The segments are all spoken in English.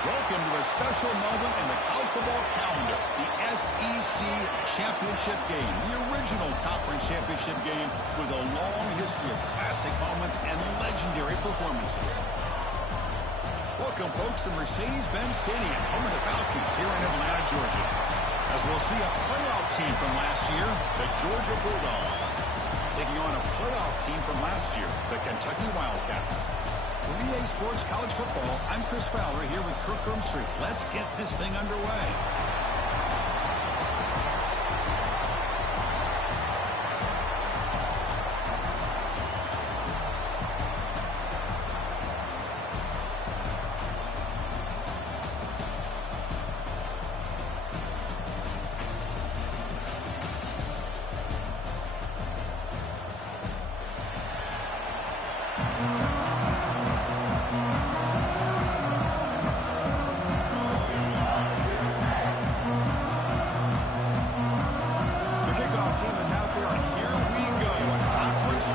Welcome to a special moment in the college football calendar, the SEC Championship game, the original conference championship game with a long history of classic moments and legendary performances. Welcome, folks, to Mercedes-Benz Stadium, home of the Falcons here in Atlanta, Georgia. As we'll see a playoff team from last year, the Georgia Bulldogs, taking on a playoff team from last year, the Kentucky Wildcats. For EA Sports College Football, I'm Chris Fowler here with Kirk Hermstreet. Let's get this thing underway.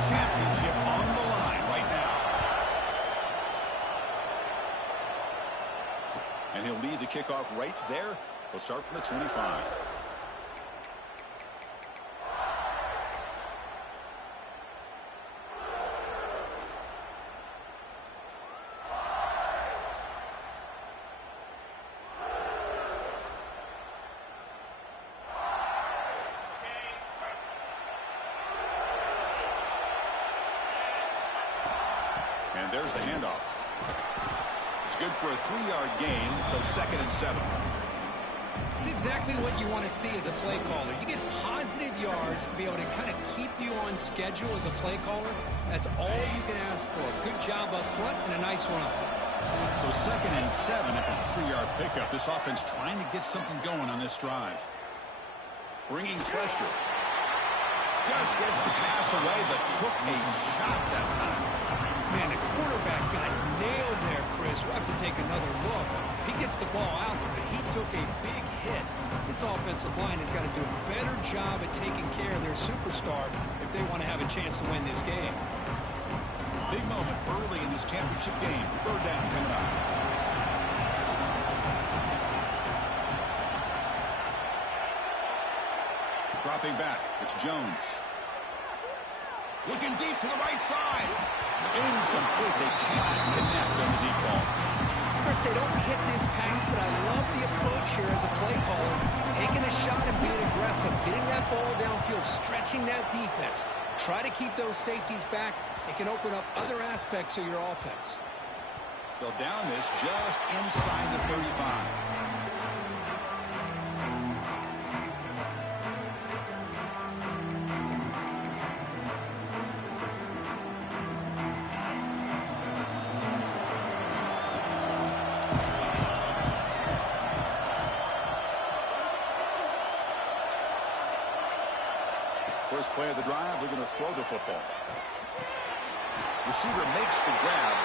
Championship on the line right now. And he'll lead the kickoff right there. He'll start from the 25. And there's the handoff. It's good for a 3-yard gain, so 2nd and 7. It's exactly what you want to see as a play caller. You get positive yards to be able to kind of keep you on schedule as a play caller. That's all you can ask for. Good job up front and a nice run. So 2nd and 7 at the 3-yard pickup. This offense trying to get something going on this drive. Bringing pressure. Just gets the pass away, but took a shot that time. Man, the quarterback got nailed there, Chris. We'll have to take another look. He gets the ball out, but he took a big hit. This offensive line has got to do a better job at taking care of their superstar if they want to have a chance to win this game. Big moment early in this championship game. 3rd down coming up. Dropping back, it's Jones. Looking deep to the right side. Incomplete. They cannot connect on the deep ball. Chris, they don't hit this pass, but I love the approach here as a play caller. Taking a shot and being aggressive. Getting that ball downfield, stretching that defense. Try to keep those safeties back. It can open up other aspects of your offense. They'll down this just inside the 35. First play of the drive, they're going to throw the football. Receiver makes the grab.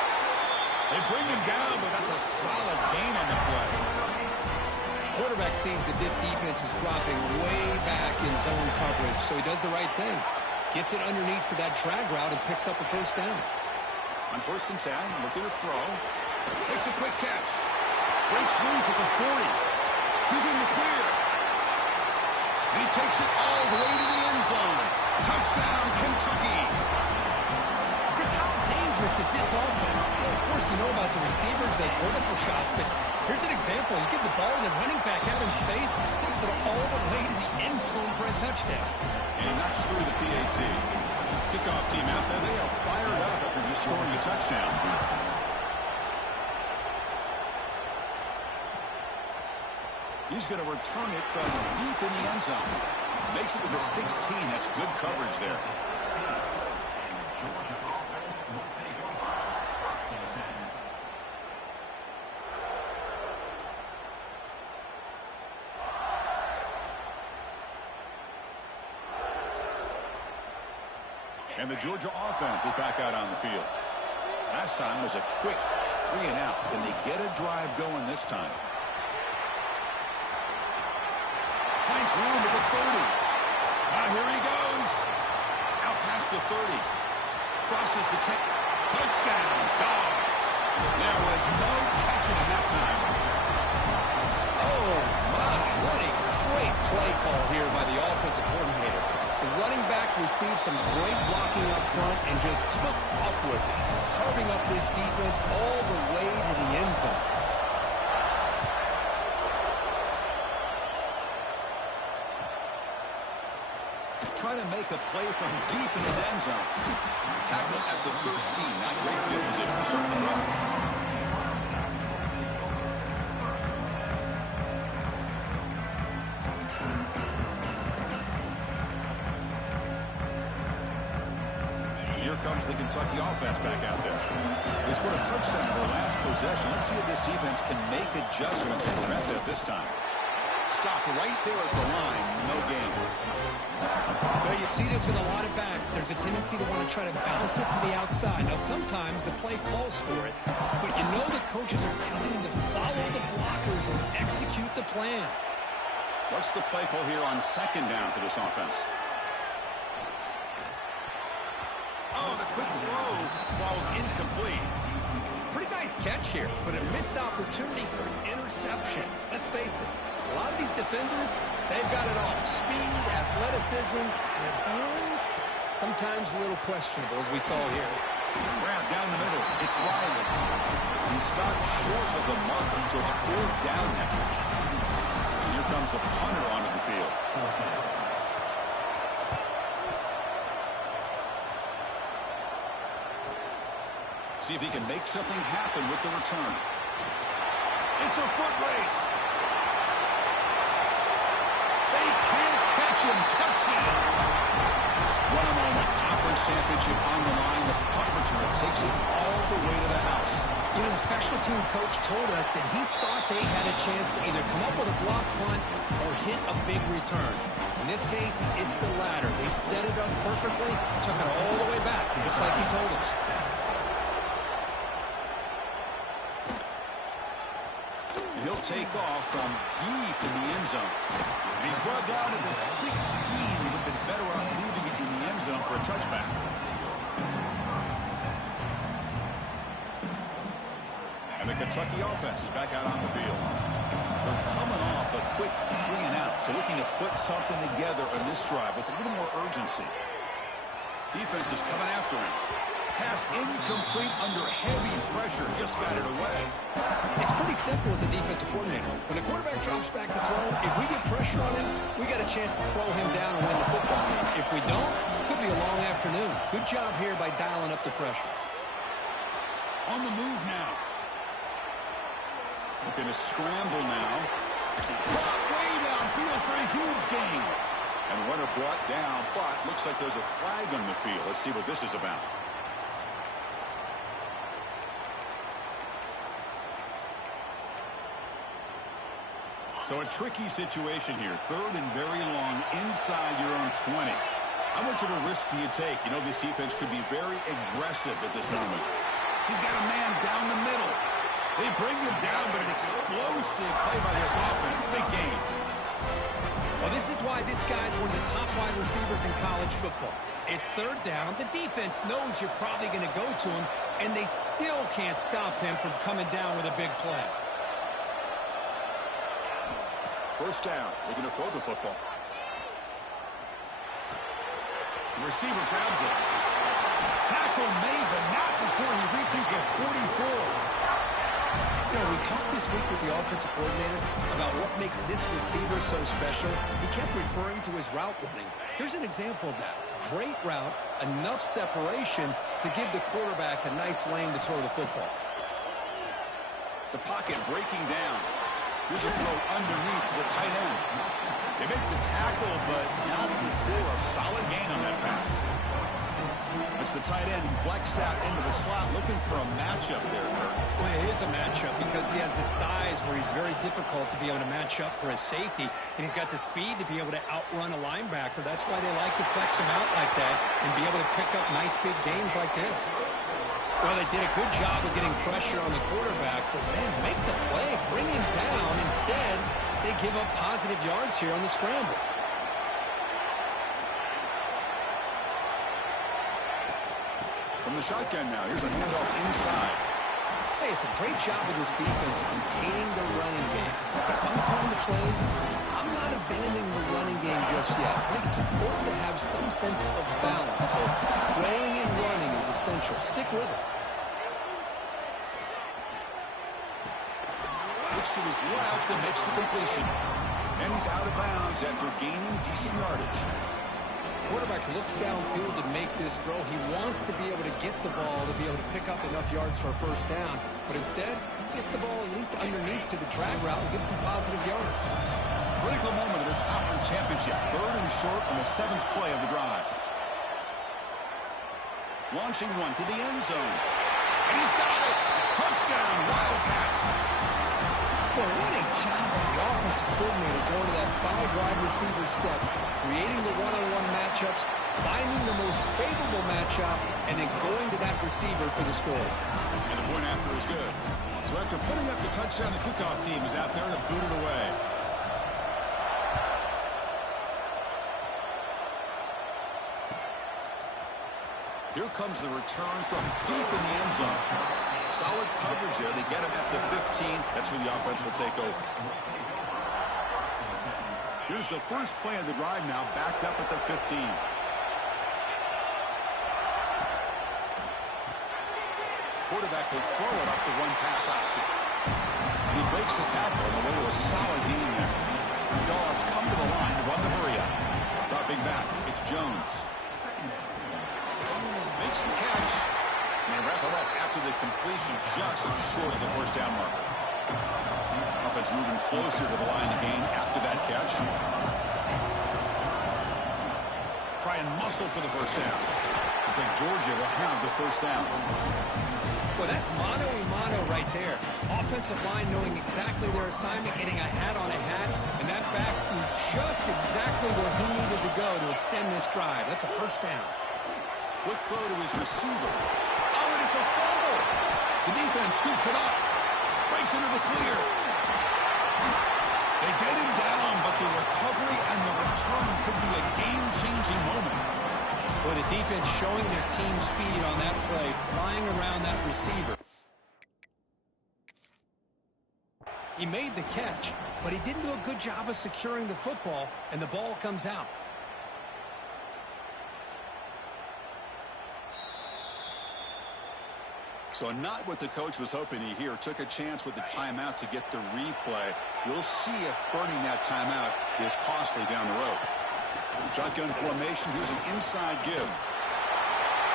They bring him down, but that's a solid gain on the play. Quarterback sees that this defense is dropping way back in zone coverage, so he does the right thing. Gets it underneath to that drag route and picks up a 1st down. On 1st and 10, looking to throw. Makes a quick catch. Breaks loose at the 40. He's in the clear. And he takes it all the way to the end zone. Touchdown, Kentucky. Chris, how dangerous is this offense? Well, of course, you know about the receivers, those vertical shots, but here's an example. You give the ball to the running back out in space, takes it all the way to the end zone for a touchdown. And knocks through the PAT. Kickoff team out there, they are fired up after just scoring a touchdown. He's going to return it from deep in the end zone. Makes it to the 16. That's good coverage there. And the Georgia offense is back out on the field. Last time was a quick 3 and out. Can they get a drive going this time? Finds room at the 30. Here he goes. Out past the 30. Crosses the 10. Touchdown, Dogs. There was no catching him that time. Oh, my. What a great play call here by the offensive coordinator. The running back received some great blocking up front and just took off with it, carving up this defense all the way to the end zone. Trying to make a play from deep in his end zone. Tackle at the 13. Not great field position to start the run. Here comes the Kentucky offense back out there. They scored a touchdown in their last possession. Let's see if this defense can make adjustments to prevent that this time. Stop right there at the line. No gain. Well, you see this with a lot of backs. There's a tendency to want to try to bounce it to the outside. Now, sometimes the play calls for it, but you know the coaches are telling them to follow the blockers and execute the plan. What's the play call here on second down for this offense? Oh, the quick throw falls incomplete. Pretty nice catch here, but a missed opportunity for an interception. Let's face it, a lot of these defenders, they've got it all. Speed, athleticism, and at times, sometimes a little questionable, as we saw here. Grab down the middle. It's Riley. He stopped short of the marker, so it's fourth down now. And here comes the punter onto the field. See if he can make something happen with the return. It's a foot race. They can't catch him. Touchdown. What a moment. Conference championship on the line. The punt returner takes it all the way to the house. You know, the special team coach told us that he thought they had a chance to either come up with a block punt or hit a big return. In this case, it's the latter. They set it up perfectly, took it all the way back, just like he told us. He'll take off from deep in the end zone. And he's brought down at the 16. Would have been better off leaving it in the end zone for a touchback. And the Kentucky offense is back out on the field. They're coming off a quick 3 and out, so looking to put something together on this drive with a little more urgency. Defense is coming after him. Pass incomplete under heavy pressure. Just got it away. It's pretty simple as a defensive coordinator. When the quarterback drops back to throw, if we get pressure on him, we got a chance to slow him down and win the football game. If we don't, it could be a long afternoon. Good job here by dialing up the pressure. On the move now. Looking to scramble now. Brought way downfield for a huge gain. And the runner brought down, but looks like there's a flag on the field. Let's see what this is about. So a tricky situation here. Third and very long inside your own 20. How much of a risk do you take? You know, this defense could be very aggressive at this moment. He's got a man down the middle. They bring him down, but an explosive play by this offense. Big game. Well, this is why this guy's one of the top wide receivers in college football. It's third down. The defense knows you're probably going to go to him, and they still can't stop him from coming down with a big play. First down. They're going to throw the football. The receiver grabs it. Tackle made, but not before he reaches the 44. You know, we talked this week with the offensive coordinator about what makes this receiver so special. He kept referring to his route running. Here's an example of that. Great route, enough separation to give the quarterback a nice lane to throw the football. The pocket breaking down. Here's a throw underneath to the tight end. They make the tackle, but not before a solid gain on that pass. It's the tight end flexed out into the slot, looking for a matchup there, Kurt. Well, it is a matchup because he has the size where he's very difficult to be able to match up for his safety, and he's got the speed to be able to outrun a linebacker. That's why they like to flex him out like that and be able to pick up nice big gains like this. Well, they did a good job of getting pressure on the quarterback, but man, make the play, bring him down. Instead, they give up positive yards here on the scramble. From the shotgun now, here's a handoff inside. Hey, it's a great job of this defense containing the running game. If I'm calling the plays, I'm not abandoning the running game just yet. I think it's important to have some sense of balance. So throwing and running is essential. Stick with it. Looks to his left and makes the completion. And he's out of bounds after gaining decent yardage. Quarterback looks downfield to make this throw. He wants to be able to get the ball to be able to pick up enough yards for a first down. But instead, he gets the ball at least underneath to the drag route and gets some positive yards. Critical moment of this conference championship. 3rd and short on the 7th play of the drive. Launching one to the end zone. And he's got it. Touchdown, Wildcats. Well, what a job by the offensive coordinator going to that 5-wide receiver set, creating the one-on-one matchups, finding the most favorable matchup, and then going to that receiver for the score. And the point after is good. So after putting up the touchdown, the kickoff team is out there to boot it away. Here comes the return from deep in the end zone. Solid coverage there. They get him at the 15. That's where the offense will take over. Here's the first play of the drive now, backed up at the 15. Quarterback will throw it off the one-pass option. And he breaks the tackle on the way to a solid gain there. The Dogs come to the line to run the hurry-up. Dropping back, it's Jones. Makes the catch. And they wrap it up after the completion just short of the first down marker. Offense moving closer to the line of game after that catch. Try and muscle for the first down. Looks like Georgia will have the first down. Well, that's mano-a-mano right there. Offensive line knowing exactly their assignment, getting a hat on a hat, and that back do just exactly where he needed to go to extend this drive. That's a first down. Quick throw to his receiver. Oh, and it's a fumble. The defense scoops it up. Breaks into the clear. They get him down, but the recovery and the return could be a game-changing moment. Well, the defense showing their team speed on that play, flying around that receiver. He made the catch, but he didn't do a good job of securing the football, and the ball comes out. So not what the coach was hoping to hear. Took a chance with the timeout to get the replay. We'll see if burning that timeout is costly down the road. Shotgun formation. Here's an inside give.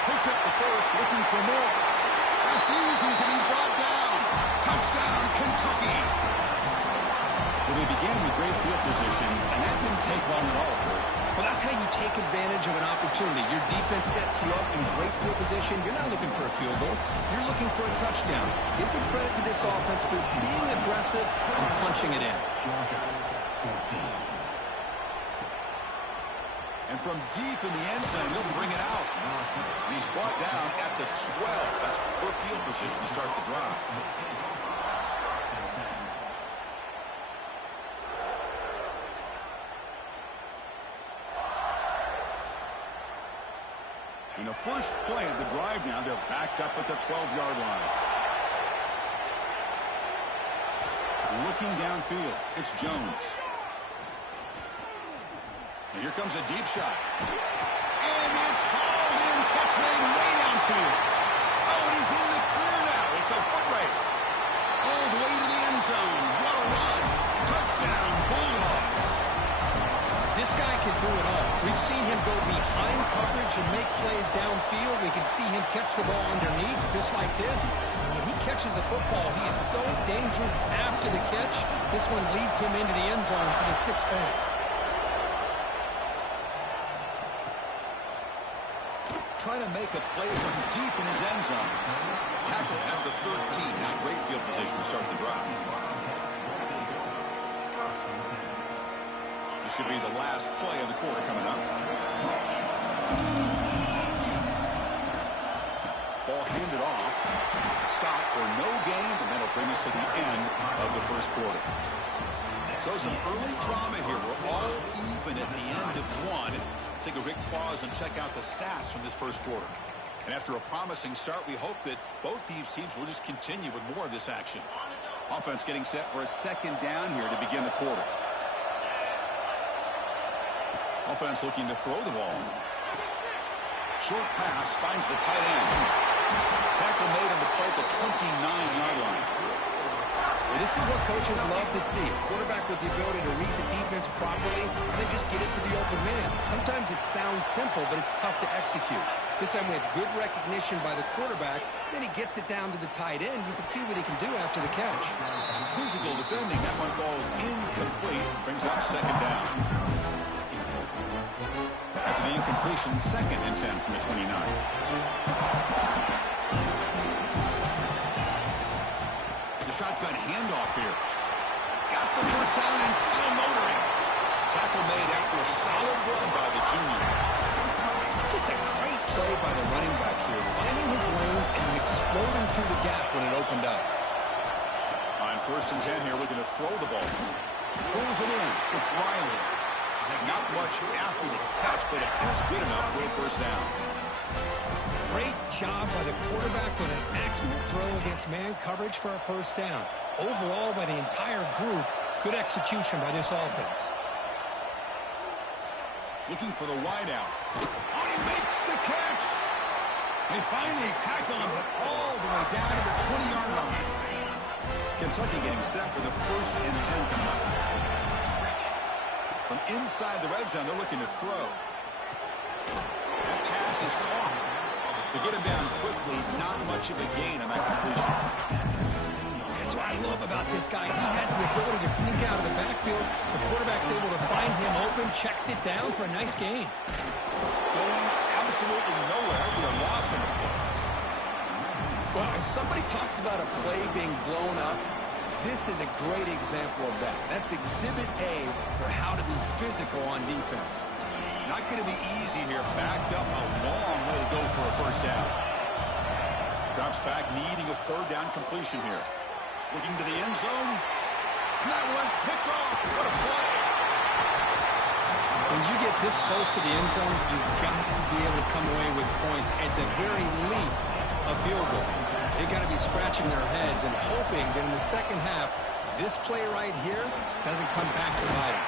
Picks up the first, looking for more. Refusing to be brought down. Touchdown, Kentucky. Well, they began with great field position, and that didn't take long at all. Well, that's how you take advantage of an opportunity. Your defense sets you up in great field position. You're not looking for a field goal. You're looking for a touchdown. Give the credit to this offense for being aggressive and punching it in. And from deep in the end zone, he'll bring it out. And he's brought down at the 12. That's poor field position to start the drive. In the first play of the drive now, they're backed up at the 12-yard line. Looking downfield, it's Jones. And here comes a deep shot. And it's hauled in, catch made way downfield. Oh, and he's in the clear now. It's a foot race. All the way to the end zone. What a run. Touchdown, Bulldogs. This guy can do it all. We've seen him go behind coverage and make plays downfield. We can see him catch the ball underneath, just like this. And when he catches a football, he is so dangerous after the catch. This one leads him into the end zone for the 6 points. Trying to make a play from deep in his end zone. Tackle at the 13. Now great field position to start the drive. This should be the last play of the quarter coming up. Ball handed off. Stop for no gain, and that'll bring us to the end of the first quarter. So some early drama here. We're all even at the end of one. Take a quick pause and check out the stats from this first quarter. And after a promising start, we hope that both these teams will just continue with more of this action. Offense getting set for a second down here to begin the quarter. Offense looking to throw the ball. Short pass finds the tight end. Tackle made on the play at the 29-yard line. Well, this is what coaches love to see. A quarterback with the ability to read the defense properly and then just get it to the open man. Sometimes it sounds simple, but it's tough to execute. This time we have good recognition by the quarterback. Then he gets it down to the tight end. You can see what he can do after the catch. Physical defending. That one falls incomplete. Brings up second down. After the incompletion, 2nd and 10 from the 29. The shotgun handoff here. He's got the first down and still motoring. Tackle made after a solid run by the junior. Just a great play by the running back here, finding his lanes and exploding through the gap when it opened up. On 1st and 10 here, looking to throw the ball. Pulls it in. It's Riley. Not much after the catch, but it is good enough for a first down. Great job by the quarterback with an accurate throw against man coverage for a first down. Overall, by the entire group, good execution by this offense. Looking for the wideout. Oh, he makes the catch. They finally tackle him, but all the way down to the 20-yard line. Kentucky getting set with a 1st and 10 coming up. From inside the red zone, they're looking to throw. That pass is caught. To get him down quickly, not much of a gain on that completion. That's what I love about this guy. He has the ability to sneak out of the backfield. The quarterback's able to find him open, checks it down for a nice gain. Going absolutely nowhere. We are lost on the play. Well, if somebody talks about a play being blown up, this is a great example of that. That's exhibit A for how to be physical on defense. Not going to be easy here. Backed up a long way to go for a first down. Drops back, needing a 3rd down completion here. Looking to the end zone. And that one's picked off. What a play. When you get this close to the end zone, you've got to be able to come away with points. At the very least, a field goal. They've got to be scratching their heads and hoping that in the second half, this play right here doesn't come back to bite them.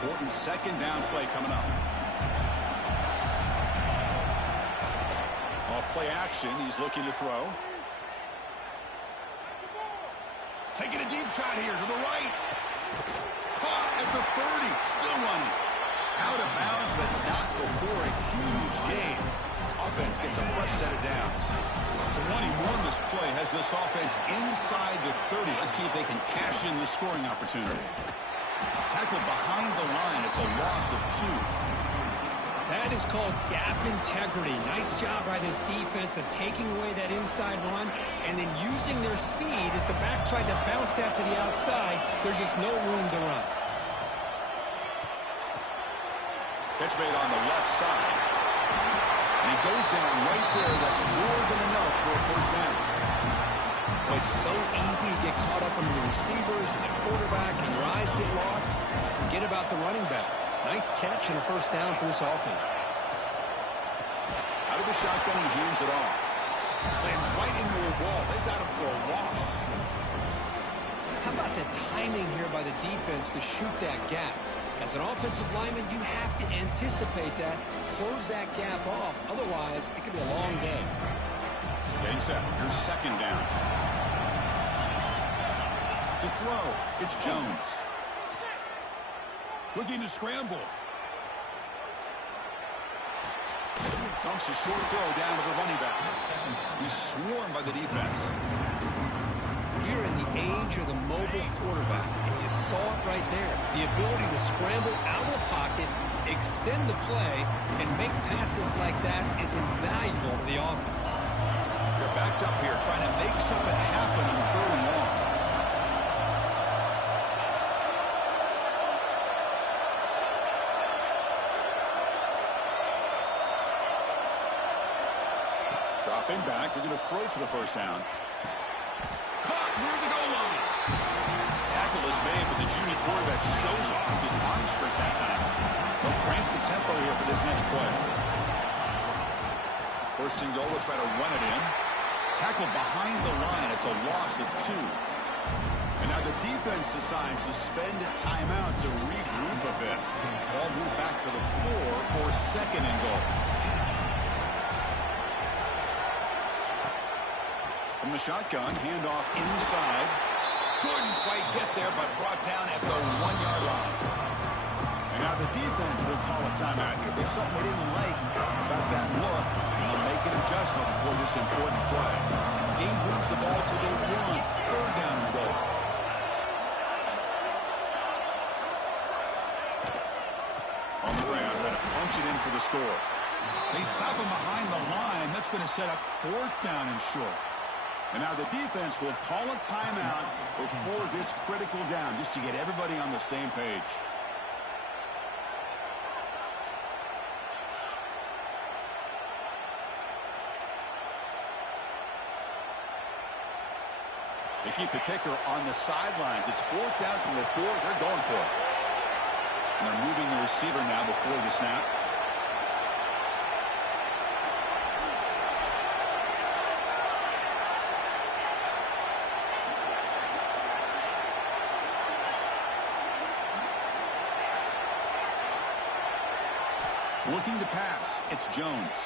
Important 2nd down play coming up. Off play action, he's looking to throw. Taking a deep shot here to the right. Caught at the 30, still running. Out of bounds, but not before a huge gain. Offense gets a fresh set of downs. So Lonnie won this play, has this offense inside the 30. Let's see if they can cash in this scoring opportunity. Tackled behind the line. It's a loss of 2. That is called gap integrity. Nice job by this defense of taking away that inside run and then using their speed as the back tried to bounce that to the outside. There's just no room to run. Catch made on the left side. And he goes down right there. That's more than enough for a first down. Well, it's so easy to get caught up under the receivers and the quarterback and your eyes get lost. Forget about the running back. Nice catch and a first down for this offense. Out of the shotgun, he hands it off. Slams right into a wall. They've got him for a loss. How about the timing here by the defense to shoot that gap? As an offensive lineman, you have to anticipate that, close that gap off. Otherwise, it could be a long day. Getting set. Here's 2nd down. To throw, it's Jones. Looking to scramble. Dumps a short throw down to the running back. He's swarmed by the defense. We're in the age of the mobile quarterback, and you saw it right there. The ability to scramble out of the pocket, extend the play, and make passes like that is invaluable to the offense. They're backed up here trying to make something happen on 3rd and long. Dropping back, they're going to throw for the first down. Caught near the goal line. Tackle is made, but the junior quarterback shows off his arm strength that time. They'll crank the tempo here for this next play. First and goal, they'll try to run it in. Tackled behind the line. It's a loss of 2. And now the defense decides to spend a timeout to regroup a bit. Ball moved back to the 4 for second and goal. From the shotgun, handoff inside. Couldn't quite get there, but brought down at the 1-yard line. And now the defense will call a timeout here. There's something they didn't like about that look, and they'll make an adjustment before this important play. Gain moves the ball to the 1. Third down and goal. On the ground, trying to punch it in for the score. They stop him behind the line. That's going to set up 4th down and short. And now the defense will call a timeout before this critical down, just to get everybody on the same page. They keep the kicker on the sidelines. It's 4th down from the 4. They're going for it. And they're moving the receiver now before the snap. Looking to pass, it's Jones.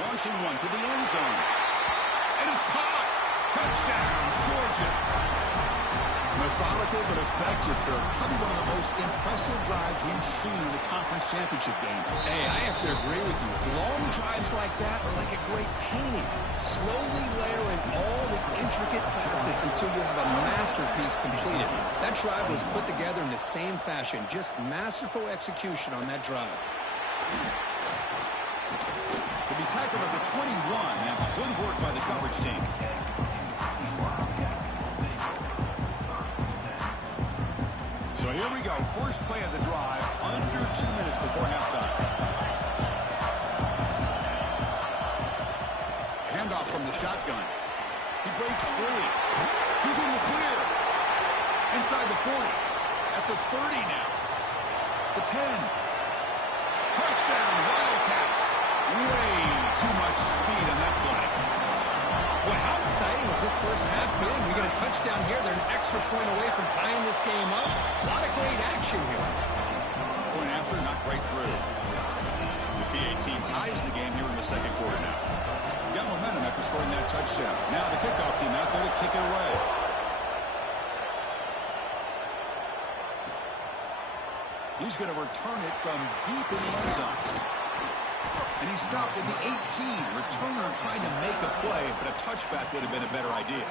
Launching one to the end zone. And it's caught. Touchdown, Georgia. Methodical but effective for probably one of the most impressive drives we've seen in the conference championship game. Hey, I have to agree with you. Long drives like that are like a great painting. Slowly layering all the intricate facets until you have a masterpiece completed. That drive was put together in the same fashion. Just masterful execution on that drive. To be tackled at the 21. That's good work by the coverage team. So here we go. First play of the drive. Under 2 minutes before halftime. Handoff from the shotgun. He breaks free. He's in the clear. Inside the 40. At the 30 now. The 10. Touchdown, Wildcats. Way too much speed on that play. Boy, how exciting has this first half been? We get a touchdown here. They're an extra point away from tying this game up. A lot of great action here. Point after, not right through. The BAT ties the game here in the second quarter now. Got momentum after scoring that touchdown. Now the kickoff team out there to kick it away. He's going to return it from deep in the end zone. And he stopped at the 18. Returner trying to make a play, but a touchback would have been a better idea.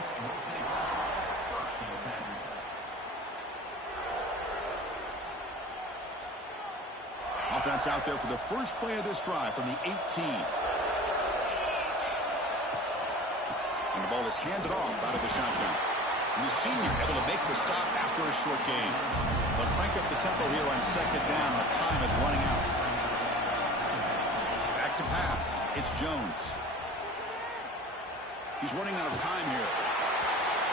Offense out there for the first play of this drive from the 18. And the ball is handed off out of the shotgun. And the senior able to make the stop after a short gain. But crank up the tempo here on second down. The time is running out. Back to pass. It's Jones. He's running out of time here.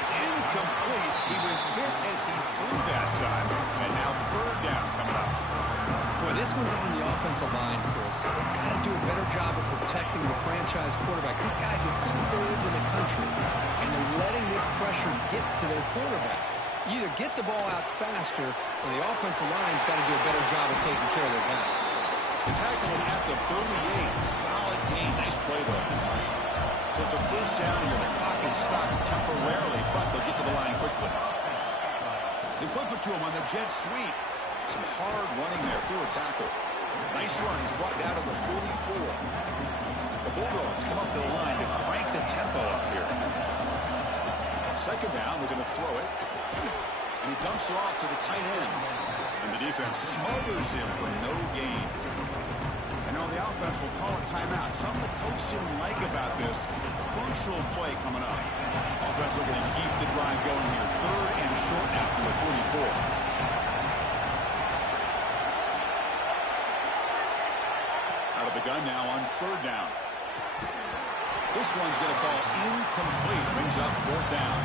It's incomplete. He was hit as he threw that time. And now third down coming up. Boy, this one's on the offensive line, Chris. They've got to do a better job of protecting the franchise quarterback. This guy's as good as there is in the country. And they're letting this pressure get to their quarterback. You either get the ball out faster, or the offensive line's got to do a better job of taking care of their guy. The tackle him at the 38. Solid gain. Nice play, though. So it's a first down here. The clock is stopped temporarily, but they'll get to the line quickly. They flip it to him on the jet sweep. Some hard running there through a tackle. Nice run. He's brought down to the 44. The Bulldogs come up to the line to crank the tempo up here. Second down, we're going to throw it. And he dumps it off to the tight end. And the defense smothers him for no gain. And now the offense will call a timeout. Something the coach didn't like about this. Crucial play coming up. Offense looking to keep the drive going here. Third and short now from the 44. Out of the gun now on third down. This one's going to fall incomplete. Brings up fourth down.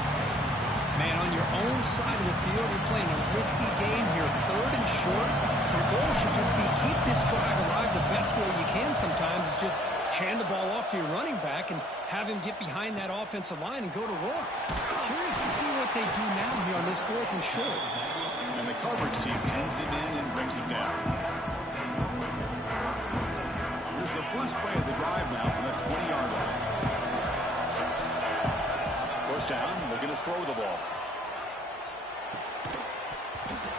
Man, on your own side of the field, you're playing a risky game here, 3rd and short. Your goal should just be keep this drive alive the best way you can sometimes. Is just hand the ball off to your running back and have him get behind that offensive line and go to work. Curious to see what they do now here on this 4th and short. And the coverage team pens him in and brings him down. Here's the first play of the drive now from the 20-yard line. First down, looking to throw the ball.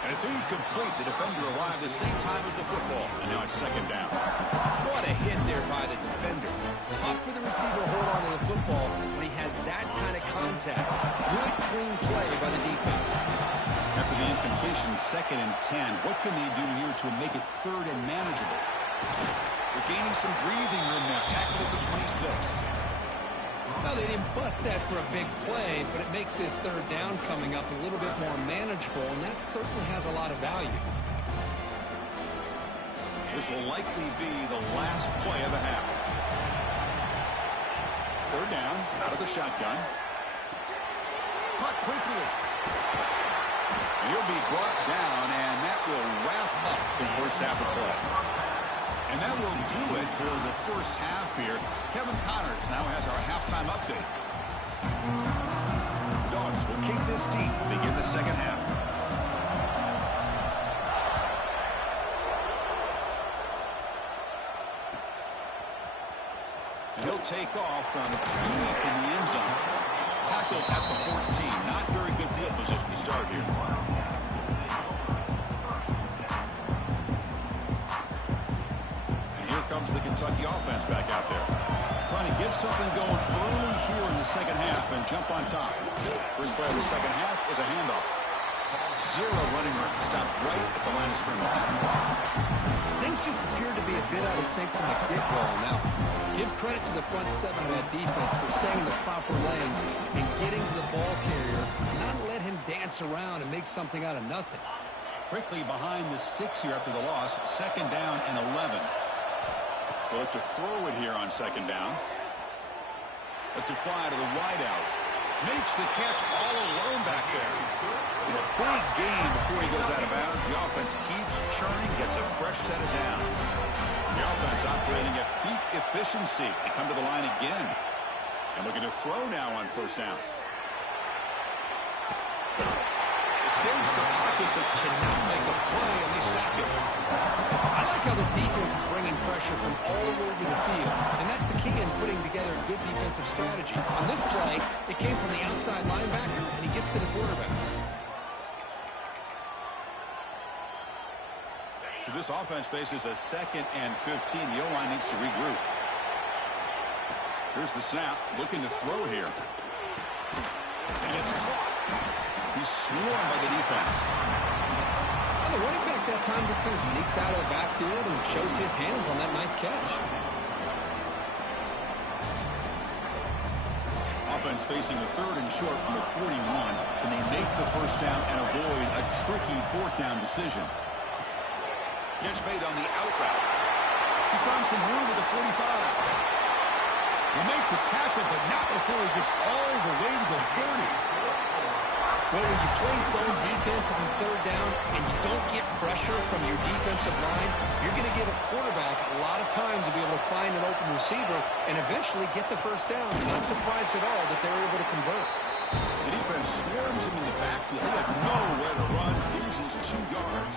And it's incomplete. The defender arrived at the same time as the football. And now it's 2nd down. What a hit there by the defender. Tough for the receiver to hold on to the football when he has that kind of contact. Good, clean play by the defense. After the incompletion, 2nd and 10. What can they do here to make it 3rd and manageable? They're gaining some breathing room now. Tackled at the 26. Well, they didn't bust that for a big play, but it makes this 3rd down coming up a little bit more manageable, and that certainly has a lot of value. This will likely be the last play of the half. 3rd down, out of the shotgun. Caught quickly. He'll be brought down, and that will wrap up the first half of play. And that will do it for the first half here. Kevin Connors now has our halftime update. Dogs will kick this deep to begin the second half. And he'll take off from deep in the end zone. Tackled at the 14. Not very good field position to start here. Comes the Kentucky offense back out there. Trying to get something going early here in the second half and jump on top. First play of the second half was a handoff. 0 running room. Stopped right at the line of scrimmage. Things just appeared to be a bit out of sync from the get-go. Now, give credit to the front 7 of that defense for staying in the proper lanes and getting to the ball carrier, not let him dance around and make something out of nothing. Quickly behind the sticks here after the loss. 2nd down and 11. They'll look to throw it here on 2nd down. Let's it fly to the wideout. Makes the catch all alone back there. In a big game before he goes out of bounds, the offense keeps churning, gets a fresh set of downs. The offense operating at peak efficiency. They come to the line again. And looking to throw now on 1st down. Escapes the pocket, but cannot make a play, and they sack it. I like how this defense is bringing pressure from all over the field, and that's the key in putting together a good defensive strategy. On this play, it came from the outside linebacker, and he gets to the quarterback. So this offense faces a 2nd and 15. The O-line needs to regroup. Here's the snap, looking to throw here. And it's caught. He's swarmed by the defense. Well, the running back that time just kind of sneaks out of the backfield and shows his hands on that nice catch. Offense facing a 3rd and short from the 41. Can they make the 1st down and avoid a tricky 4th down decision? Catch made on the out route. He's found some room at the 45. Will make the tackle, but not before he gets all the way to the 30. Well, when you play zone defense on 3rd down and you don't get pressure from your defensive line, you're going to give a quarterback a lot of time to be able to find an open receiver and eventually get the 1st down. Not surprised at all that they're able to convert. The defense swarms him in the backfield. He had nowhere to run, loses 2 yards.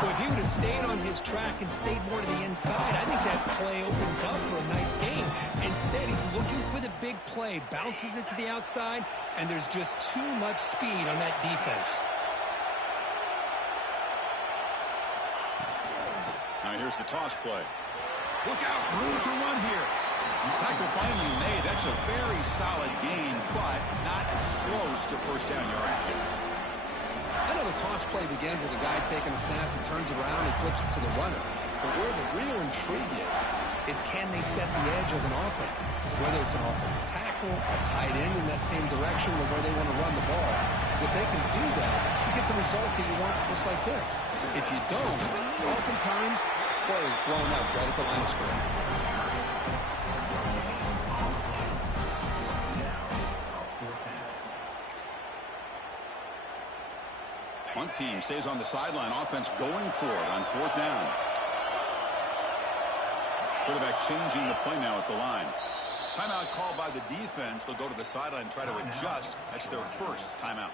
Well, if he would have stayed on his track and stayed more to the inside, I think that play opens up for a nice game. Instead, he's looking for the big play, bounces it to the outside, and there's just too much speed on that defense. Now here's the toss play. Look out, room to run here. Tackle finally made. That's a very solid gain, but not close to 1st down yardage. I know the toss play begins with a guy taking a snap and turns around and flips it to the runner. But where the real intrigue is can they set the edge as an offense? Whether it's an offensive tackle, a tight end in that same direction of where they want to run the ball. Because if they can do that, you get the result that you want just like this. If you don't, oftentimes, play is blown up right at the line of scrimmage. Punt team stays on the sideline. Offense going for it on 4th down. Quarterback changing the play now at the line. Timeout called by the defense. They'll go to the sideline and try to adjust. That's their first timeout.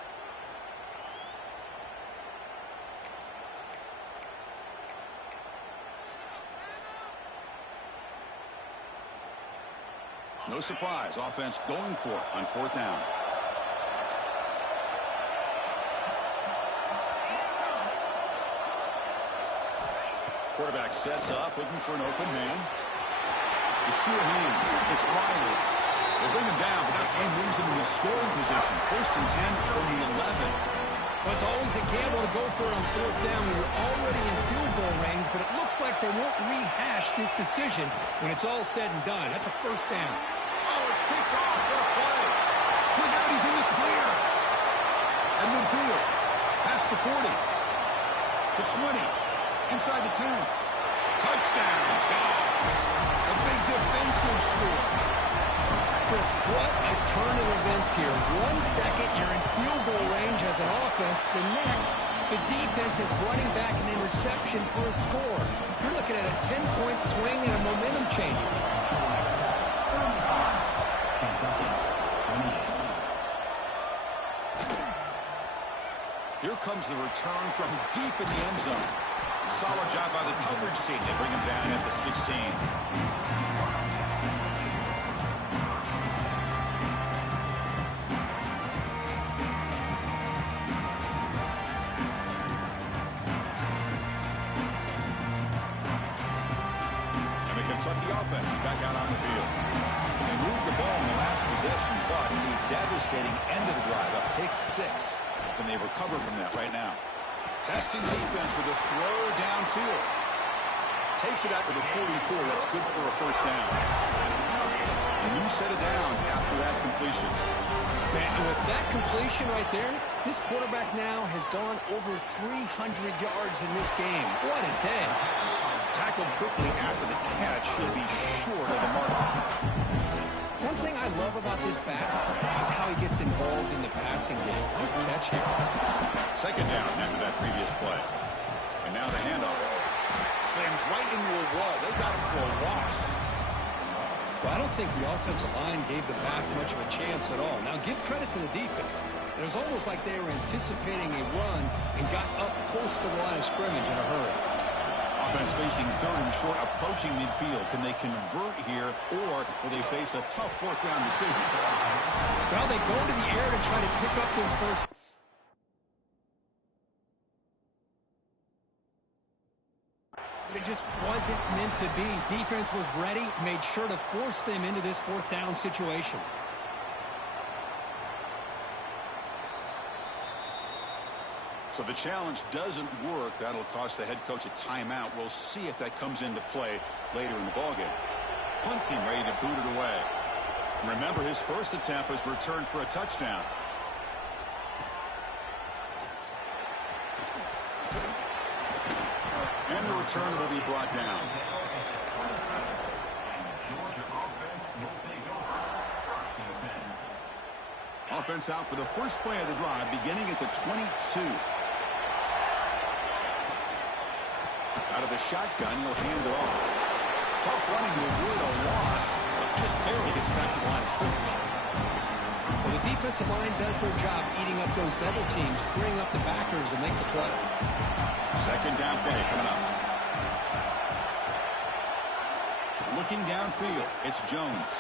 No surprise. Offense going for it on 4th down. Quarterback sets up, looking for an open man. The sure hands. It's Riley. They bring him down, but that leaves him in the scoring position. 1st and 10 from the 11. Well, it's always a gamble to go for it on 4th down when you're already in field goal range, but it looks like they won't rehash this decision when it's all said and done. That's a 1st down. Oh, it's picked off. What a play. Look out, he's in the clear. At midfield. Past the 40. The 20. Inside the 10. Touchdown. Dogs. A big defensive score. Chris, what a turn of events here. 1 second, you're in field goal range as an offense. The next, the defense is running back an interception for a score. You're looking at a 10-point swing and a momentum changer. Here comes the return from deep in the end zone. Solid job by the coverage team. They bring him down at the 16. Kentucky offense is back out on the field. They moved the ball in the last possession, but a devastating end of the drive, a pick-6. And they recover from that right now. Testing the defense with a throw downfield. Takes it out to the 44. That's good for a 1st down. A new set of downs after that completion. Man, with that completion right there, this quarterback now has gone over 300 yards in this game. What a day. Tackled quickly after the catch. He'll be short of the mark. One thing I love about this back is how he gets involved in the passing game. Nice catch here. 2nd down after that previous play. And now the handoff. Slams right into a wall. They got him for a loss. Well, I don't think the offensive line gave the back much of a chance at all. Now, give credit to the defense. It was almost like they were anticipating a run and got up close to the line of scrimmage in a hurry. Offense facing 3rd and short, approaching midfield. Can they convert here, or will they face a tough 4th down decision? Well, they go to the air to try to pick up this first. It just wasn't meant to be. Defense was ready, made sure to force them into this 4th down situation. So the challenge doesn't work. That'll cost the head coach a timeout. We'll see if that comes into play later in the ballgame. Punt team ready to boot it away. Remember, his first attempt was returned for a touchdown. And the return will be brought down. Offense out for the first play of the drive, beginning at the 22. Out of the shotgun, he'll hand it off. Tough running to avoid a loss, but just barely gets back to the line of scrimmage. Well, the defensive line does their job eating up those double teams, freeing up the backers to make the play. 2nd down play coming up. Looking downfield, it's Jones.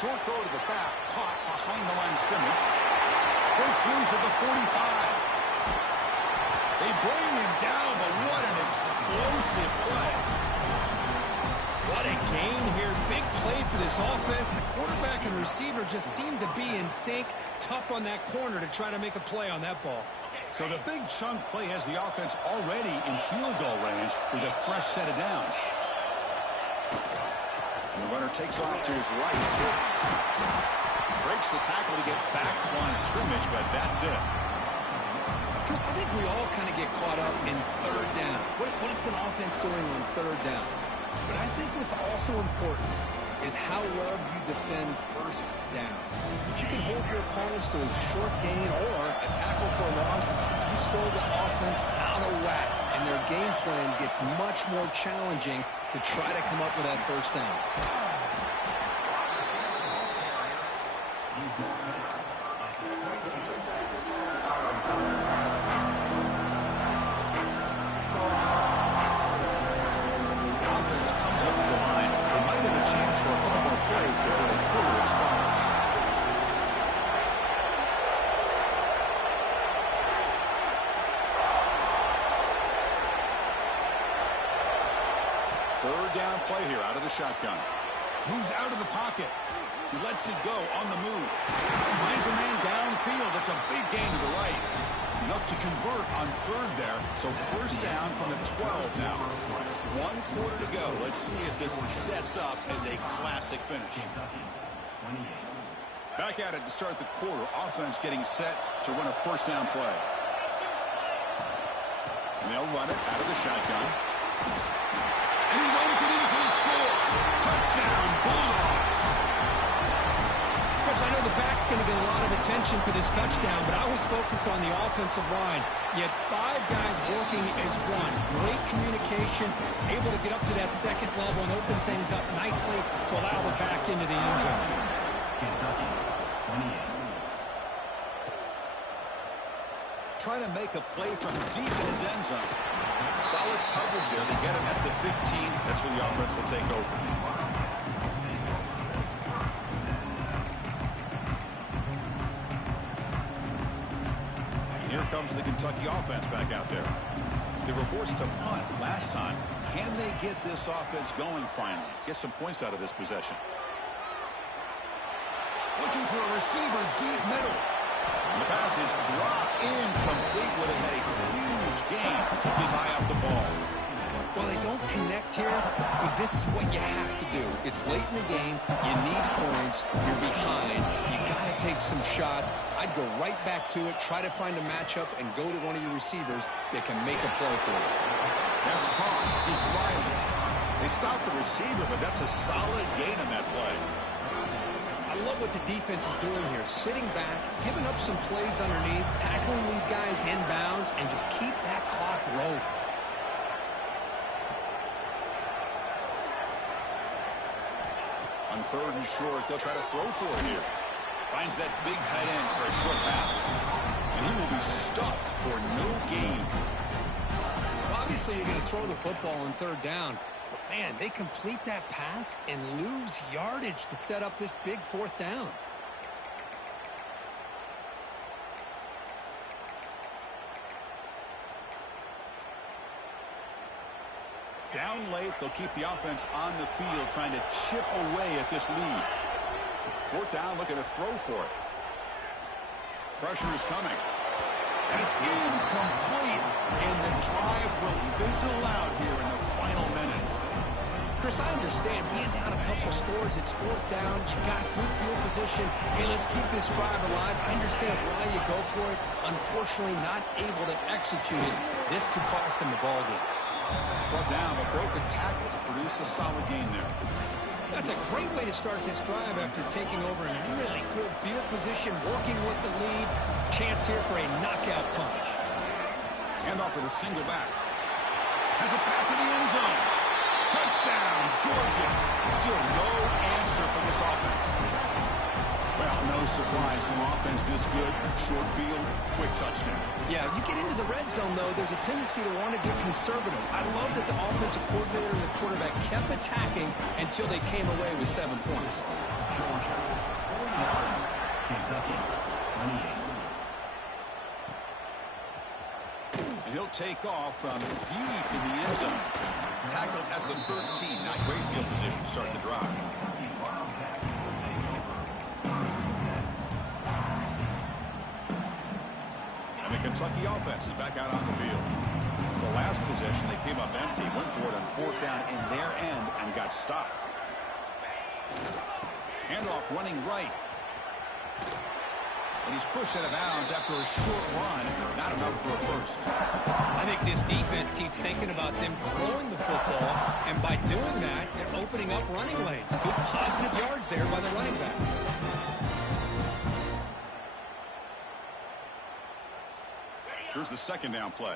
Short throw to the back, caught behind the line of scrimmage. Breaks loose at the 45. They bring him down, but what an explosive play. What a gain here. Big play for this offense. The quarterback and receiver just seem to be in sync. Tough on that corner to try to make a play on that ball. So the big chunk play has the offense already in field goal range with a fresh set of downs. And the runner takes off to his right. Breaks the tackle to get back to the line of scrimmage, but that's it. Chris, I think we all kind of get caught up in 3rd down. What's an offense doing on 3rd down? But I think what's also important is how well you defend first down. If you can hold your opponents to a short gain or a tackle for a loss, you throw the offense out of whack, and their game plan gets much more challenging to try to come up with that first down. Offense comes up to the line. They might have a chance for a couple more plays before the quarter expires. Third down play here out of the shotgun. Moves out of the pocket. He lets it go on the move. Finds a man downfield. That's a big gain to the right. Enough to convert on third there. So first down from the 12 now. 1 quarter to go. Let's see if this sets up as a classic finish. Back at it to start the quarter. Offense getting set to run a first down play. And they'll run it out of the shotgun. And he runs it in for the score. Touchdown, Bulldogs. Chris, I know the back's going to get a lot of attention for this touchdown, but I was focused on the offensive line. You had 5 guys working as one. Great communication, able to get up to that second level and open things up nicely to allow the back into the end zone. Trying to make a play from deep in his end zone. Solid coverage there. They get him at the 15. That's where the offense will take over. And here comes the Kentucky offense back out there. They were forced to punt last time. Can they get this offense going finally? Get some points out of this possession. Looking for a receiver deep middle. And the pass is dropped incomplete. Would have had a huge gain. Took his eye off the ball. Well, they don't connect here, but this is what you have to do. It's late in the game. You need points. You're behind. You got to take some shots. I'd go right back to it, try to find a matchup, and go to one of your receivers that can make a play for you. That's caught. It's Riley. They stopped the receiver, but that's a solid gain on that play. I love what the defense is doing here. Sitting back, giving up some plays underneath, tackling these guys inbounds, and just keep that clock rolling. On third and short, they'll try to throw for it here. Finds that big tight end for a short pass. And he will be stuffed for no gain. Well, obviously, you're going to throw the football on third down. But, man, they complete that pass and lose yardage to set up this big fourth down. Down late, they'll keep the offense on the field trying to chip away at this lead. Fourth down, looking to throw for it. Pressure is coming. And it's incomplete. And the drive will fizzle out here in the final minutes. Chris, I understand being down a couple scores, it's fourth down, you've got good field position. Hey, let's keep this drive alive. I understand why you go for it. Unfortunately, not able to execute it. This could cost him a ball game. Brought down, but broke a tackle to produce a solid gain there. That's a great way to start this drive after taking over in really good field position, working with the lead. Chance here for a knockout punch. Handoff for the single back. Has a path to the end zone. Touchdown, Georgia. Still no answer for this offense. Well, no surprise from offense this good. Short field, quick touchdown. Yeah, you get into the red zone, though, there's a tendency to want to get conservative. I love that the offensive coordinator and the quarterback kept attacking until they came away with 7 points. And he'll take off from deep in the end zone. Tackled at the 13. Not great field position to start the drive. And the Kentucky offense is back out on the field. The last possession, they came up empty, went for it on fourth down in their end and got stopped. Handoff running right. And he's pushed out of bounds after a short run. Not enough for a first. I think this defense keeps thinking about them throwing the football, and by doing that, they're opening up running lanes. Good positive yards there by the running back. Here's the second down play.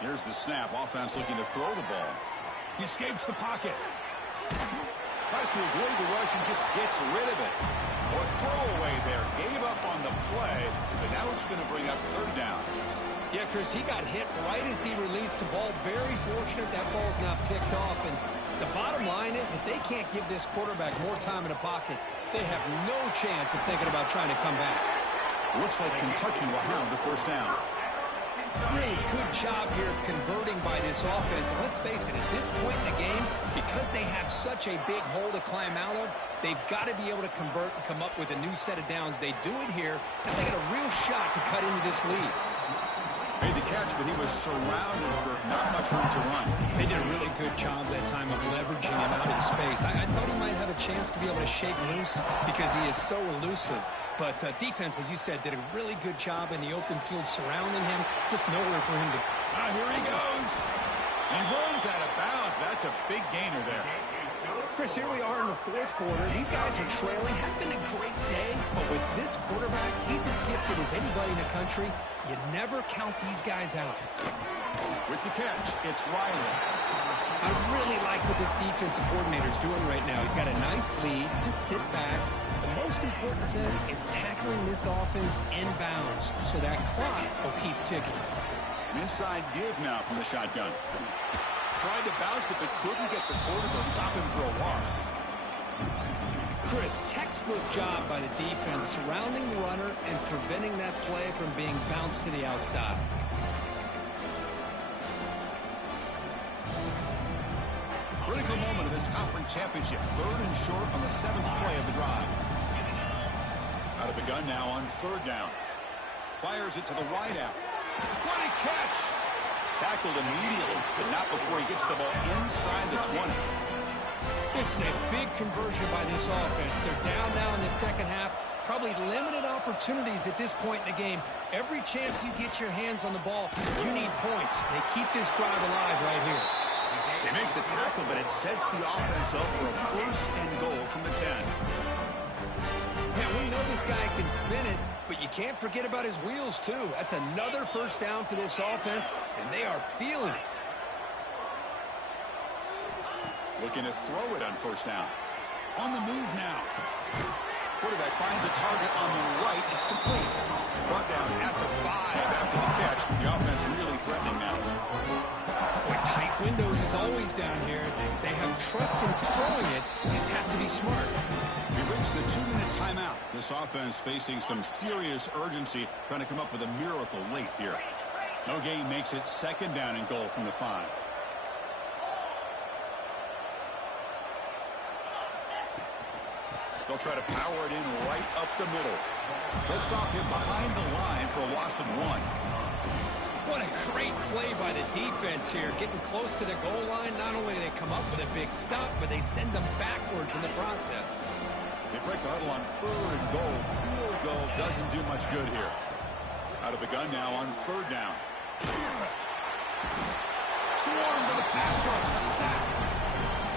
Here's the snap. Offense looking to throw the ball. He escapes the pocket. Tries to avoid the rush and just gets rid of it. Or throwaway there. Gave up on the play, but now it's going to bring up third down. Yeah, Chris, he got hit right as he released the ball. Very fortunate that ball's not picked off. And the bottom line is that they can't give this quarterback more time in the pocket. They have no chance of thinking about trying to come back. Looks like Kentucky will have the first down. Really good job here of converting by this offense. And let's face it, at this point in the game, because they have such a big hole to climb out of, they've got to be able to convert and come up with a new set of downs. They do it here, and they get a real shot to cut into this lead. Made the catch, but he was surrounded for not much room to run. They did a really good job that time of leveraging him out in space. I thought he might have a chance to be able to shake loose because he is so elusive. But defense, as you said, did a really good job in the open field surrounding him. Just nowhere for him to... Here he goes. He runs out of bounds. That's a big gainer there. Chris, here we are in the fourth quarter. These guys are trailing. Had been a great day, but with this quarterback, he's as gifted as anybody in the country. You never count these guys out. With the catch, it's Riley. I really like what this defensive coordinator's doing right now. He's got a nice lead. Just sit back. The most important thing is tackling this offense inbounds so that clock will keep ticking. An inside give now from the shotgun. Tried to bounce it, but couldn't get the quarter to stop him for a loss. Chris, textbook job by the defense surrounding the runner and preventing that play from being bounced to the outside. Critical moment of this conference championship. Third and short on the 7th play of the drive. Out of the gun now on third down. Fires it to the wideout. What a catch! Tackled immediately, but not before he gets the ball inside the 20. This is a big conversion by this offense. They're down now in the second half. Probably limited opportunities at this point in the game. Every chance you get your hands on the ball, you need points. They keep this drive alive right here. They make the tackle, but it sets the offense up for a first and goal from the 10. Yeah, we know this guy can spin it, but you can't forget about his wheels, too. That's another first down for this offense, and they are feeling it. Looking to throw it on first down. On the move now. Quarterback finds a target on the right. It's complete. Brought down at the 5 after the catch. The offense really threatening now. Boy, tight windows is always down here. They have trust in throwing it. You just have to be smart. We've reached the 2-minute timeout. This offense facing some serious urgency, trying to come up with a miracle late here. No gain makes it second down and goal from the 5. They'll try to power it in right up the middle. They'll stop him behind the line for a loss of 1. What a great play by the defense here. Getting close to the goal line, not only do they come up with a big stop, but they send them backwards in the process. They break the huddle on third and goal. Field goal doesn't do much good here. Out of the gun now on third down. Swarm to the pass rush. A sack.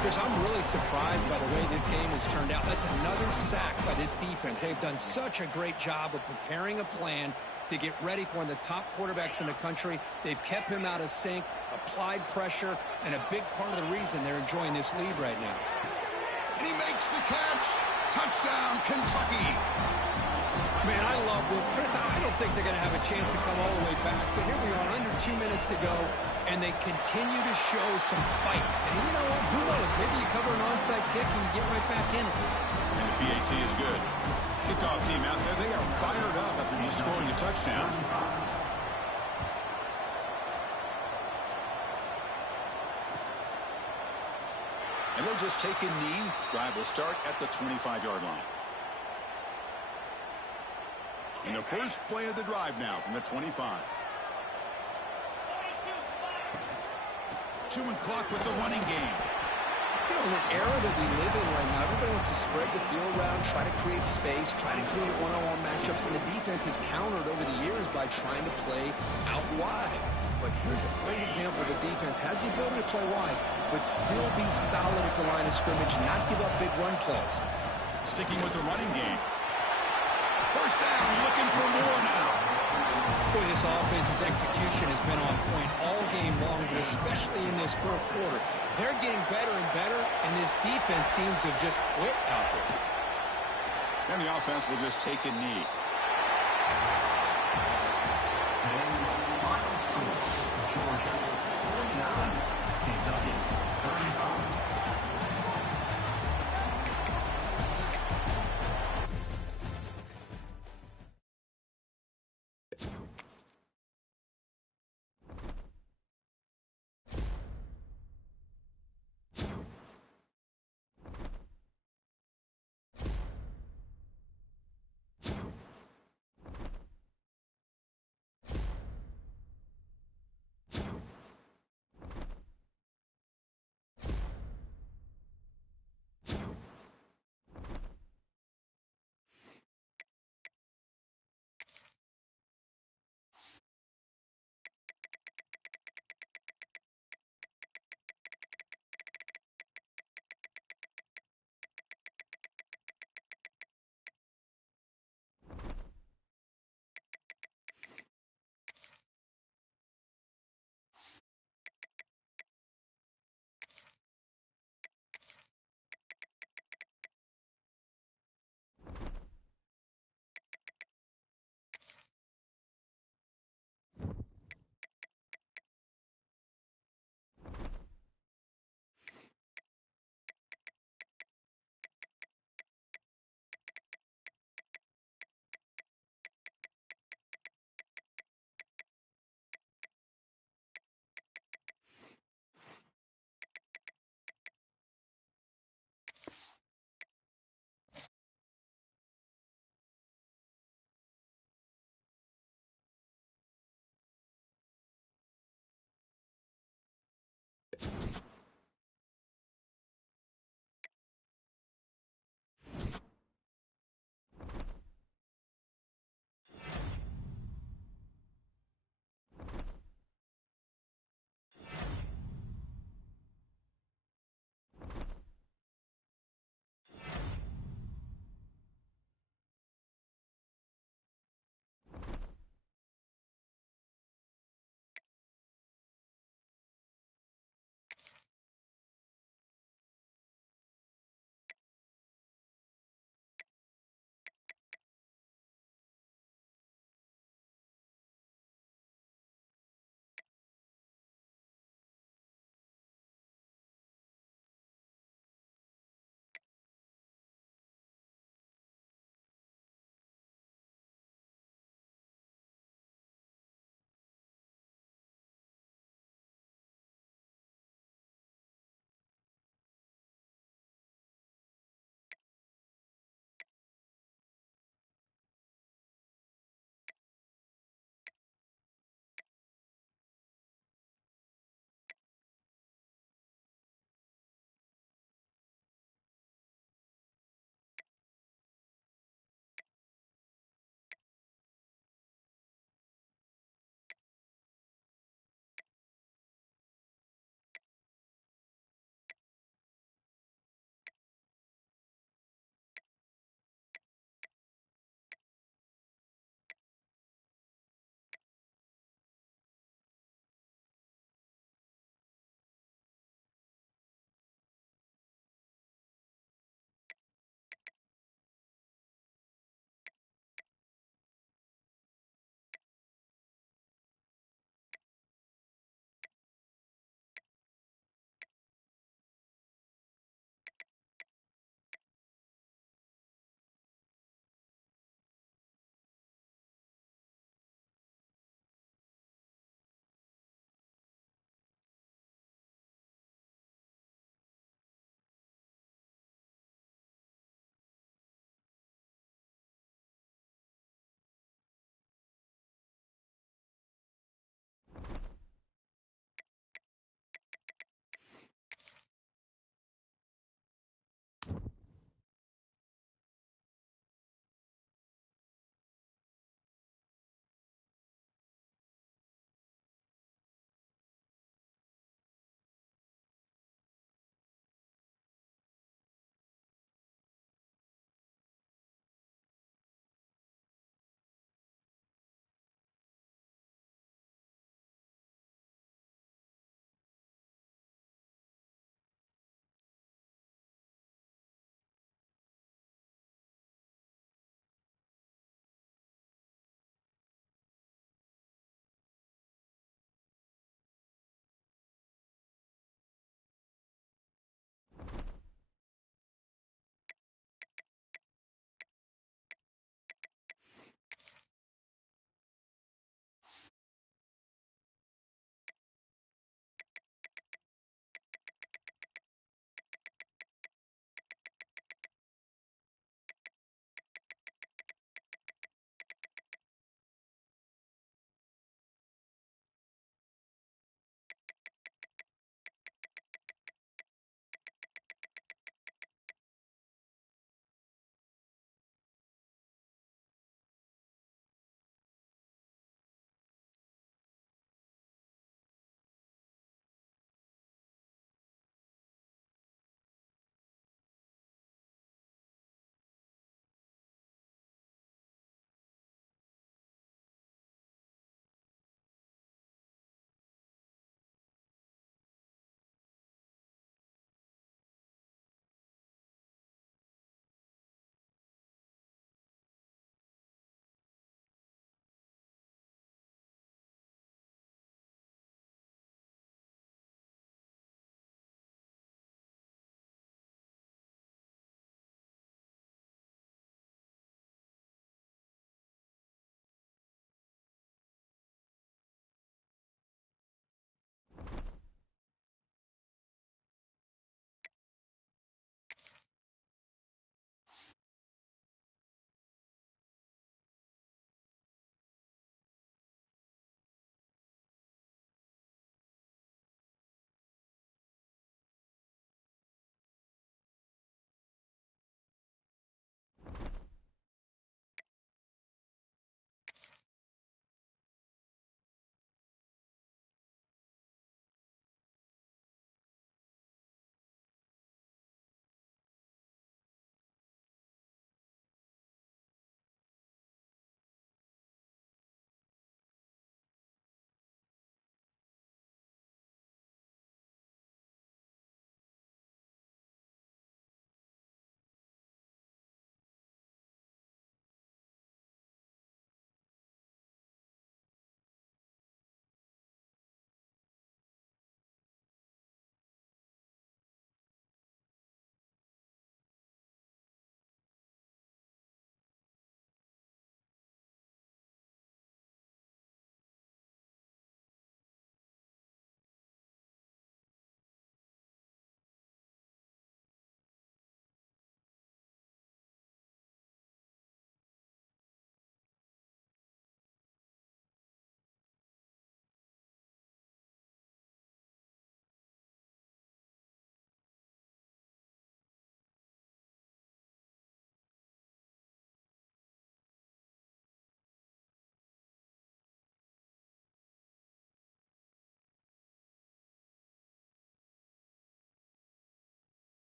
Chris, I'm really surprised by the way this game has turned out. That's another sack by this defense. They've done such a great job of preparing a plan to get ready for one of the top quarterbacks in the country. They've kept him out of sync, applied pressure, and a big part of the reason they're enjoying this lead right now. And he makes the catch. Touchdown, Kentucky. Man, I love this. Chris, I don't think they're going to have a chance to come all the way back, but here we are, under 2 minutes to go, and they continue to show some fight. And you know what? Who knows? Maybe you cover an onside kick and you get right back in it. And the PAT is good. Kickoff team out there, they are fired up after just scoring a touchdown. And they'll just take a knee. Drive will start at the 25-yard line. And the first play of the drive now from the 25. Chewing clock with the running game. You know, in the era that we live in right now, everybody wants to spread the field around, try to create space, try to create one-on-one matchups, and the defense is countered over the years by trying to play out wide. But here's a great example. The defense has the ability to play wide, but still be solid at the line of scrimmage, not give up big run plays. Sticking with the running game. First down, looking for more now. Boy, this offense's execution has been on point all game long, but especially in this fourth quarter. They're getting better and better, and this defense seems to have just quit out there. And the offense will just take a knee.